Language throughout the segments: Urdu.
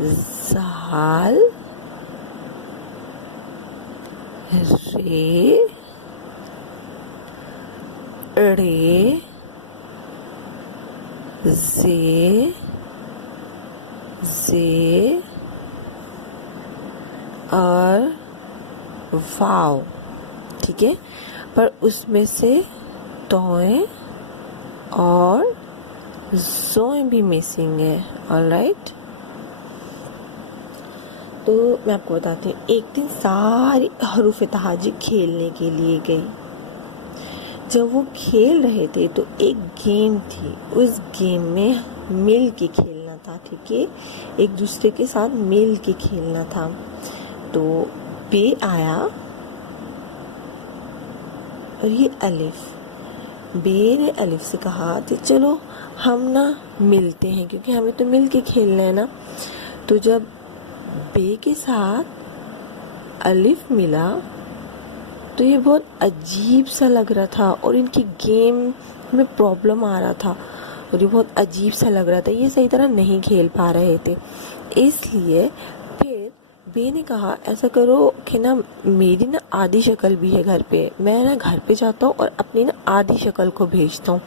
زال رے رے زے زے اور واو. ٹھیک ہے، پر اس میں سے توئیں اور زوئیں بھی مسنگ ہے. آلرائٹ، تو میں آپ کو بتاتی ہوں. ایک دن ساری حروف تہاجی کھیلنے کے لیے گئی. جب وہ کھیل رہے تھے تو ایک گیم تھی، اس گیم میں مل کے کھیلنا تھا. ٹھیک ہے، ایک دوسرے کے ساتھ مل کے کھیلنا تھا. تو بے آیا اور یہ الف. بے نے الف سے کہا کہ چلو ہم نا ملتے ہیں، کیونکہ ہمیں تو مل کے کھیلنا ہے نا. تو جب بے کے ساتھ الف ملا تو یہ بہت عجیب سا لگ رہا تھا، اور ان کی گیم میں پرابلم آ رہا تھا، اور یہ بہت عجیب سا لگ رہا تھا. یہ صحیح طرح نہیں کھیل پا رہے تھے. اس لیے پھر بے نے کہا ایسا کرو کہ نا میری نا آدھی شکل بھی ہے گھر پہ، میں نا گھر پہ جاتا ہوں اور اپنی نا آدھی شکل کو بھیجتا ہوں.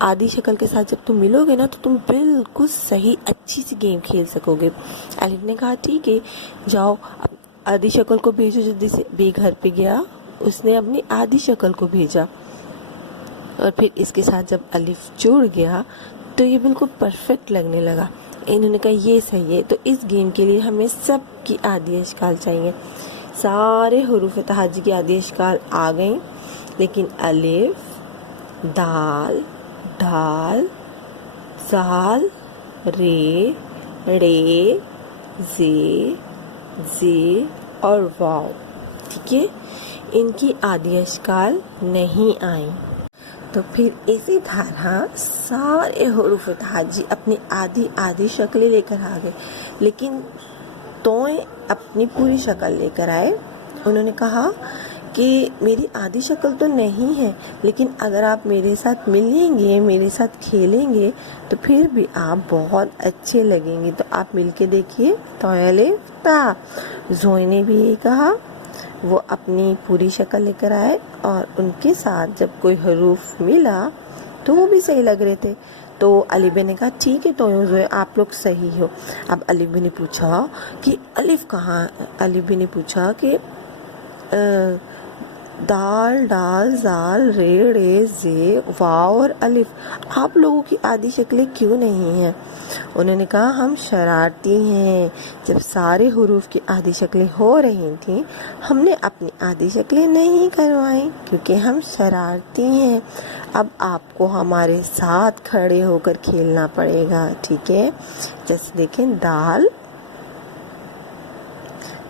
آدھی شکل کے ساتھ جب تم ملو گے نا تو تم بالکل صحیح اچھی سی گیم کھیل سکو گے. الف نے کہا ٹھیک ہے جاؤ آدھی شکل کو بھیجو. جلدی سے بے گھر پہ گیا، اس نے اپنی آدھی شکل کو بھیجا، اور پھر اس کے ساتھ جب الف جڑ گیا تو یہ بالکل پرفیکٹ لگنے لگا. انہوں نے کہا یہ صحیح ہے. تو اس گیم کے لیے ہمیں سب کی آدھی اشکال چاہیے. سارے حروف تہاجی کی آدھی اشکال آ گئیں، لیکن الف، دال، ڈال، زال، رے، رے، زے، زے اور واو، ٹھیک ہے، ان کی آدھی اشکال نہیں آئیں. تو پھر اسی طرح سارے حروف تہاجی اپنی آدھی آدھی شکلیں لے کر آ گئے، لیکن توئیں اپنی پوری شکل لے کر آئے. انہوں نے کہا کہ میری آدھی شکل تو نہیں ہے، لیکن اگر آپ میرے ساتھ ملیں گے، میرے ساتھ کھیلیں گے تو پھر بھی آپ بہت اچھے لگیں گے. تو آپ مل کے دیکھیے. توئیں الف تا. زوئیں نے بھی یہ کہا، وہ اپنی پوری شکل لے کر آئے، اور ان کے ساتھ جب کوئی حروف ملا تو وہ بھی صحیح لگ رہے تھے. تو الف بے نے کہا ٹھیک ہے توئیں زوئیں آپ لوگ صحیح ہو. اب الف بے نے پوچھا کہ الف کہاں؟ الف بے نے پوچھا کہ دال، ڈال، زال، رے، رے، زے، واو اور الف آپ لوگوں کی آدھی شکلیں کیوں نہیں ہیں؟ انہوں نے کہا ہم شرارتی ہیں. جب سارے حروف کی آدھی شکلیں ہو رہی تھیں ہم نے اپنی آدھی شکلیں نہیں کروائیں کیونکہ ہم شرارتی ہیں. اب آپ کو ہمارے ساتھ کھڑے ہو کر کھیلنا پڑے گا. ٹھیک ہے، جیسے دیکھیں دال،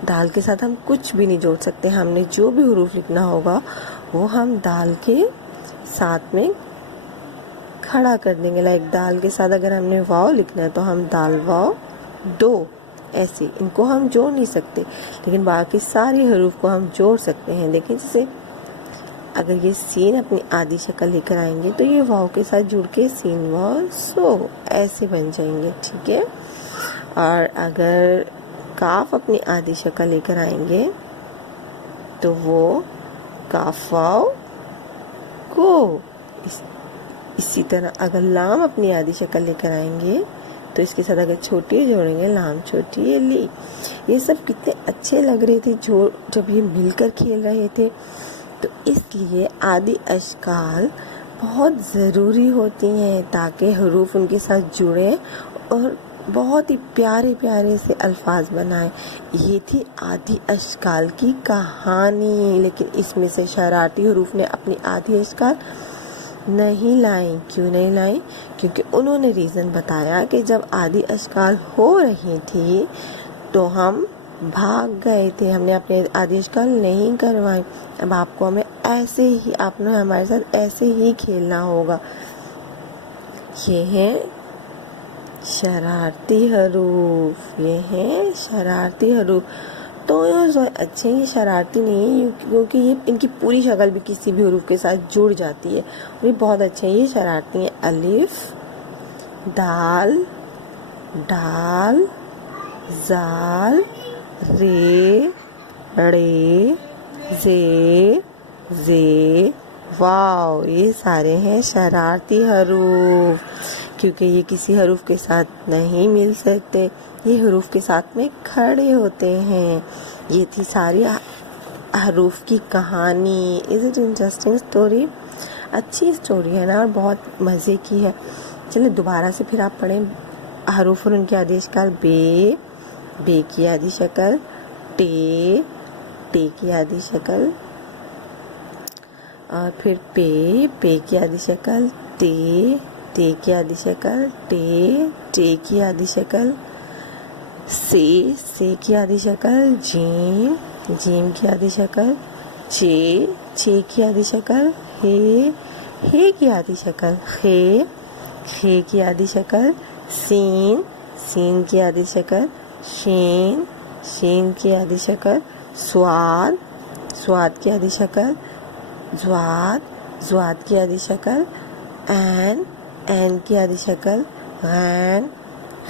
دال کے ساتھ ہم کچھ بھی نہیں جوڑ سکتے. ہم نے جو بھی حروف لکھنا ہوگا وہ ہم دال کے ساتھ میں کھڑا کر دیں گے. لائک دال کے ساتھ اگر ہم نے واو لکھنا ہے تو ہم دال واو دو، ایسے ان کو ہم جوڑ نہیں سکتے، لیکن باقی سارے حروف کو ہم جوڑ سکتے ہیں. دیکھیں جیسے اگر یہ سین اپنی آدھی شکل لے کر آئیں گے تو یہ واو کے ساتھ جڑ کے سین واو سو ایسے بن جائیں گے. ٹھیک ہے، اور اگر کاف اپنی آدھی شکل لے کر آئیں گے تو وہ کاف واو کو. اسی طرح اگر لام اپنی آدھی شکل لے کر آئیں گے تو اس کے ساتھ اگر چھوٹی جوڑیں گے لام چھوٹی لی. یہ سب کتنے اچھے لگ رہے تھے جب یہ مل کر کھیل رہے تھے. تو اس لیے آدھی اشکال بہت ضروری ہوتی ہیں تاکہ حروف ان کے ساتھ جڑیں اور بہت ہی پیارے پیارے سے الفاظ بنائیں. یہ تھی آدھی اشکال کی کہانی، لیکن اس میں سے شرارتی حروف نے اپنی آدھی اشکال نہیں لائیں. کیوں نہیں لائیں؟ کیونکہ انہوں نے ریزن بتایا کہ جب آدھی اشکال ہو رہی تھی تو ہم بھاگ گئے تھے، ہم نے اپنے آدھی اشکال نہیں کروائیں. اب آپ کو ہمیں ایسے ہی، آپ نے ہمارے ساتھ ایسے ہی کھیلنا ہوگا. یہ ہے شرارتی حروف، یہ ہیں شرارتی حروف. تو اچھے یہ شرارتی نہیں ہے کیونکہ یہ ان کی پوری شکل بھی کسی بھی حروف کے ساتھ جڑ جاتی ہے، اور یہ بہت اچھے ہیں. یہ شرارتی ہیں الف، دال، ڈال، زال رے رے زے زے واو، یہ سارے ہیں شرارتی حروف، کیونکہ یہ کسی حروف کے ساتھ نہیں مل سکتے، یہ حروف کے ساتھ میں کھڑے ہوتے ہیں۔ یہ تھی ساری حروف کی کہانی۔ Is it interesting story? اچھی اسٹوری ہے نا، اور بہت مزے کی ہے۔ چلیں دوبارہ سے پھر آپ پڑھیں حروف اور ان کے آدی اشکال۔ بے، بے کی آدی شکل، ٹے، ٹے کی آدی شکل، اور پھر پے، پے کی آدھی شکل، تے، تے کی آدھی شکل، ٹے، ٹے کی آدھی شکل، سے، سے کی آدھی شکل، جیم، جیم کی آدھی شکل، چے، چے کی آدھی شکل، ہے، ہے کی آدھی شکل، خے، خے کی آدھی شکل، سین، سین کی آدھی شکل، شین، شین کی آدھی شکل، سواد، سواد کی آدھی شکل، زواد، زواد کی آدھی شکل، عین، عین کی آدھی شکل، غین،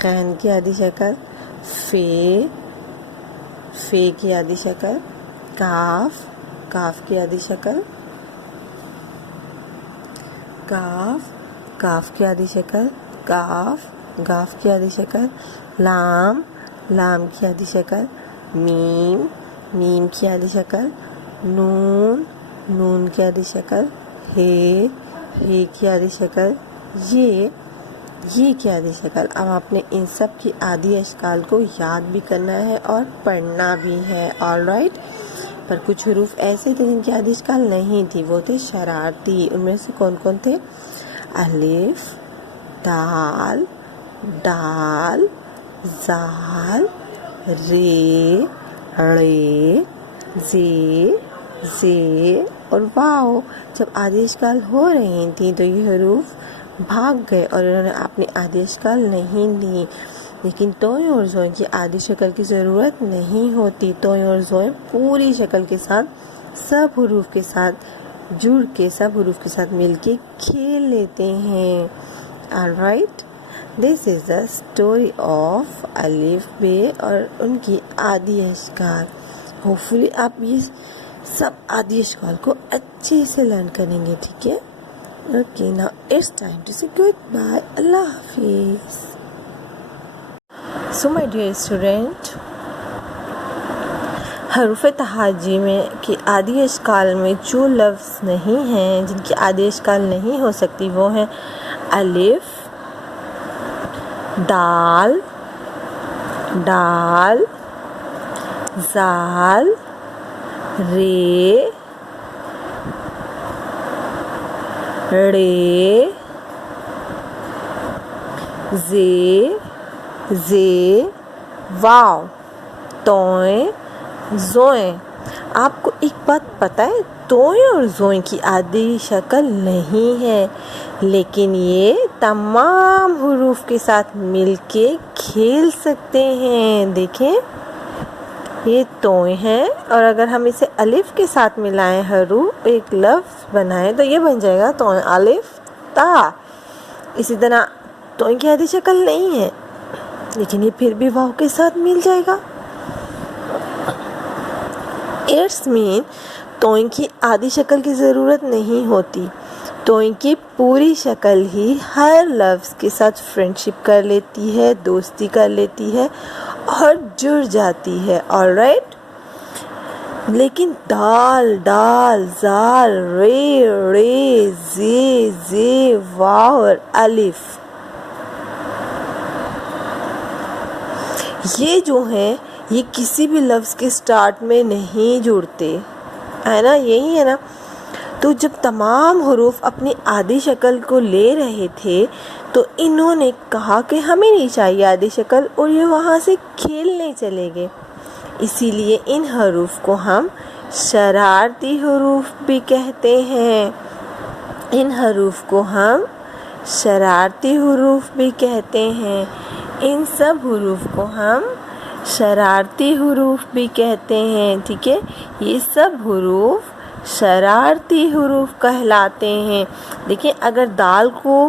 غین کی آدھی شکل، فے، فے کی آدھی شکل، کاف، کاف کی آدھی شکل، کاف، کاف کی آدھی شکل، گاف، گاف کی آدھی شکل، لام، لام کی آدھی شکل، میم، میم کی آدھی شکل، نون، نون کی آدھی شکل، ہے، ہے کی آدھی شکل، یہ کی آدھی شکل۔ اب آپ نے ان سب کی آدھی اشکال کو یاد بھی کرنا ہے اور پڑھنا بھی ہے، آل رائٹ۔ پر کچھ حروف ایسے تھے جن کی آدھی اشکال نہیں تھی، وہ تھے شرارتی۔ ان میں سے کون کون تھے؟ الف، دال، ڈال، زال، رے، رے، زے، زے اور واو۔ جب آدھی اشکال ہو رہی تھی تو یہ حروف بھاگ گئے اور انہوں نے اپنی آدھی اشکال نہیں لی۔ لیکن توئیں اور زوئیں کی آدھی شکل کی ضرورت نہیں ہوتی۔ توئیں اور زوئیں پوری شکل کے ساتھ سب حروف کے ساتھ جڑ کے، سب حروف کے ساتھ مل کے کھیل لیتے ہیں۔ alright, this is the story of الف بے اور ان کی آدھی اشکال۔ ہوپفلی آپ یہ سب آدھی اشکال کو اچھے سے لرن کریں گے، ٹھیک ہے؟ Okay, now it's time to say goodbye. اللہ حافظ۔ So my dear student، حروف تہاجی میں کی آدھی اشکال میں جو لفظ نہیں ہیں، جن کی آدھی اشکال نہیں ہو سکتی، وہ ہیں الف، دال، ڈال، زال، رے، رے، زے، زے، واو، توئیں، زوئیں۔ آپ کو ایک بات پتہ ہے، توئیں اور زوئیں کی آدھی شکل نہیں ہے، لیکن یہ تمام حروف کے ساتھ مل کے کھیل سکتے ہیں۔ دیکھیں، یہ توئیں ہیں اور اگر ہم اسے الف کے ساتھ ملائیں، حروف ایک لفظ بنائیں تو یہ بن جائے گا توئیں، الف تا۔ اسی طرح توئیں کی آدھی شکل نہیں ہے، لیکن یہ پھر بھی واو کے ساتھ مل جائے گا۔ اٹس مین توئیں کی آدھی شکل کی ضرورت نہیں ہوتی، توئیں کی پوری شکل ہی ہر لفظ کے ساتھ فرینڈشپ کر لیتی ہے، دوستی کر لیتی ہے اور جڑ جاتی ہے، آل رائٹ۔ لیکن دال، ڈال، زال، رے، رے، زے، زے، واو اور الف، یہ جو ہیں یہ کسی بھی لفظ کے سٹارٹ میں نہیں جڑتے، ہے نا؟ یہی ہے نا۔ تو جب تمام حروف اپنی آدھی شکل کو لے رہے تھے تو انہوں نے کہا کہ ہمیں نہیں چاہیے آدھی شکل، اور یہ وہاں سے کھیلنے چلے گئے۔ اسی لیے ان حروف کو ہم شرارتی حروف بھی کہتے ہیں۔ ان حروف کو ہم شرارتی حروف بھی کہتے ہیں۔ ان سب حروف کو ہم شرارتی حروف بھی کہتے ہیں، ٹھیک ہے؟ یہ سب حروف شرارتی حروف کہلاتے ہیں۔ دیکھیں، اگر دال کو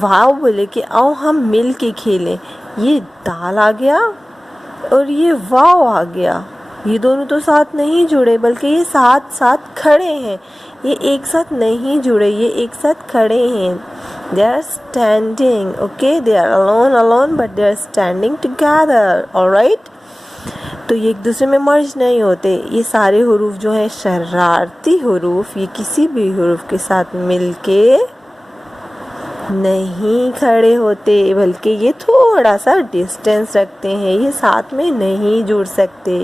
واو بولے کہ آؤ ہم مل کے کھیلیں، یہ دال آ گیا، اور یہ واو آ گیا. یہ دونوں تو ساتھ نہیں جڑے بلکہ یہ ساتھ ساتھ کھڑے ہیں. یہ ایک ساتھ نہیں جڑے, یہ ایک ساتھ کھڑے ہیں. They are standing. Okay, they are alone but they are standing together. Alright? تو یہ ایک دوسرے میں مرج نہیں ہوتے. یہ سارے حروف جو ہیں شرارتی حروف, یہ کسی بھی حروف کے ساتھ مل کے نہیں کھڑے ہوتے بلکہ یہ تھوڑا سا ڈسٹینس رکھتے ہیں, یہ ساتھ میں نہیں جڑ سکتے.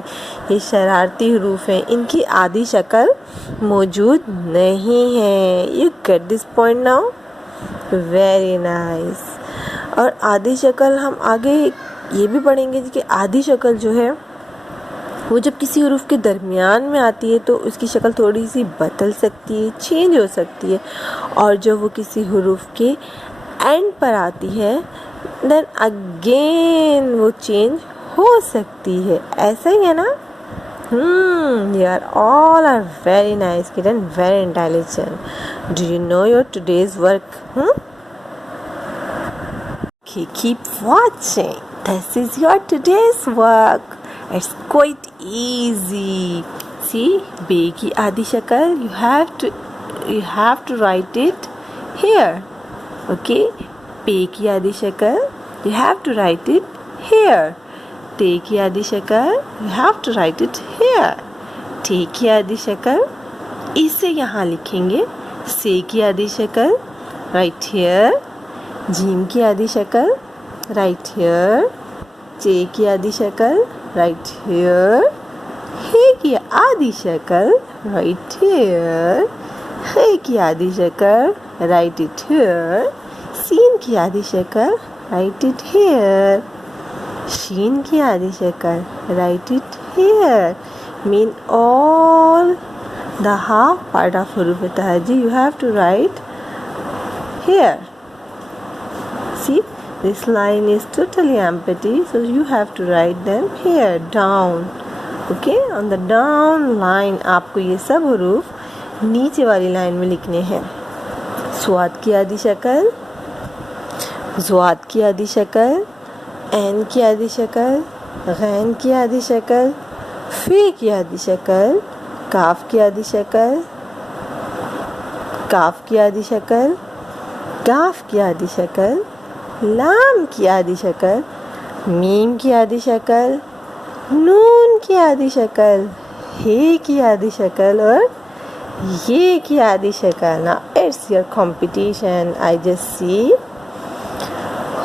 یہ شرارتی حروف ہیں, ان کی آدھی شکل موجود نہیں ہے. You get this point now? Very nice. اور آدھی شکل ہم آگے یہ بھی پڑھیں گے کہ آدھی شکل جو ہے وہ جب کسی حروف کے درمیان میں آتی ہے تو اس کی شکل تھوڑی سی بدل سکتی ہے, چینج ہو سکتی ہے, اور جب وہ کسی حروف کے اینڈ پر آتی ہے دین اگین وہ چینج ہو سکتی ہے. ایسا ہی ہے نا؟ You are all are very nice kid and very intelligent. Do you know your today's work? Okay, keep watching. This is your today's work. It's quite easy. See, B کی آدھی شکل you have to write it here. Okay, P کی آدھی شکل you have to write it here. T کی آدھی شکل you have to write it here. T کی آدھی شکل اسے یہاں لکھیں گے. C کی آدھی شکل right here. جیم کی آدھی شکل right here. J کی آدھی شکل right here. H کی آدھی شکل right here. H کی آدھی شکل write it here. سین کی آدھی شکل write it here. شین کی آدھی شکل write it here. Mean all the half part of حروف تہجی you have to write here. See, this line is totally empty, so you have to write them here down. Okay, on the down line آپ کو یہ سب حروف نیچے والی لائن میں لکھنے ہیں. صاد کی آدھی شکل, ضاد کی آدھی شکل, عین کی آدھی شکل, غین کی آدھی شکل, فی کی آدھی شکل, کاف کی آدھی شکل, کاف کی آدھی شکل, کاف کی آدھی شکل, لام کی آدھی شکل, میم کی آدھی شکل, نون کی آدھی شکل, ہی کی آدھی شکل اور یہ کی آدھی شکل. Now it's your competition. I just see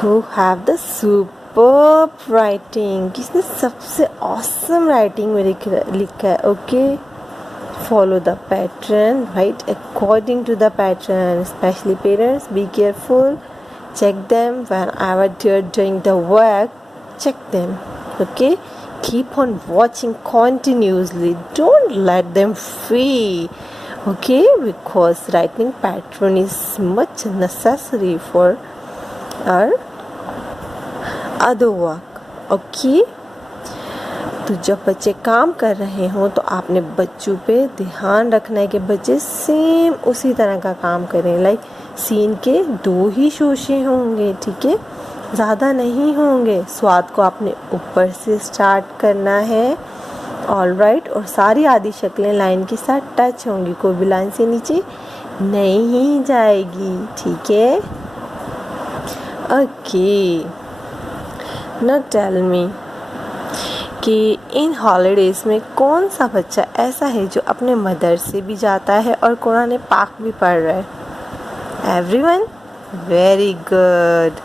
who have the superb writing. کس نے سب سے awesome writing میں لکھا ہے. Okay, follow the pattern, write according to the pattern. Especially parents, be careful. Check them whenever they're doing the work. Check them. Okay, keep on watching continuously. Don't let them free. Okay, because writing pattern is much necessary for our other work. Okay, تو جب بچے کام کر رہے ہوں تو آپ نے بچوں پہ دھیان رکھنا ہے کہ بچے سیم اسی طرح کا کام کریں. لائک سین کے 2 ہی شوشے ہوں گے, ٹھیک ہے, زیادہ نہیں ہوں گے. صاد کو آپ نے اوپر سے سٹارٹ کرنا ہے. آل رائٹ, اور ساری آدھی شکلیں لائن کے ساتھ ٹچ ہوں گی, کوئی بھی لائن سے نیچے نہیں جائے گی, ٹھیک ہے. اوکے, now tell me کہ ان ہالیڈیز میں کون سا بچہ ایسا ہے جو اپنے مدرسے بھی جاتا ہے اور قرآن پاک بھی پڑھ رہا ہے؟ Every one, very good.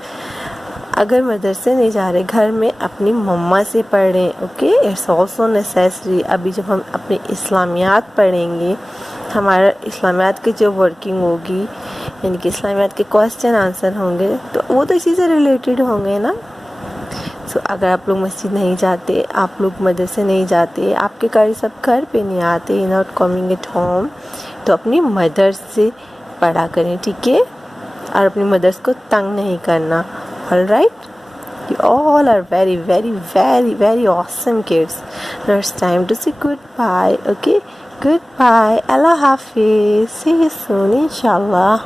اگر مدرسے نہیں جا رہے, گھر میں اپنی مما سے پڑھ رہے ہیں. Okay, it's also necessary. ابھی جب ہم اپنے اسلامیات پڑھیں گے, ہمارا اسلامیات کی جو ورکنگ ہوگی, یعنی کہ اسلامیات کے کوسچن آنسر ہوں گے, تو وہ تو اسی سے ریلیٹڈ ہوں گے نا. سو اگر آپ لوگ مسجد نہیں جاتے, آپ لوگ مدرسے نہیں جاتے, آپ کے قاری سب گھر پہ نہیں آتے, ناٹ کمنگ ایٹ ہوم, تو اپنی مدرس سے پڑھا کریں, ٹھیک ہے, اور اپنی مدرس کو تنگ نہیں کرنا. All right, you all are very very very very awesome kids. Now it's time to say goodbye. Okay, goodbye, Allah Hafiz, see you soon inshallah.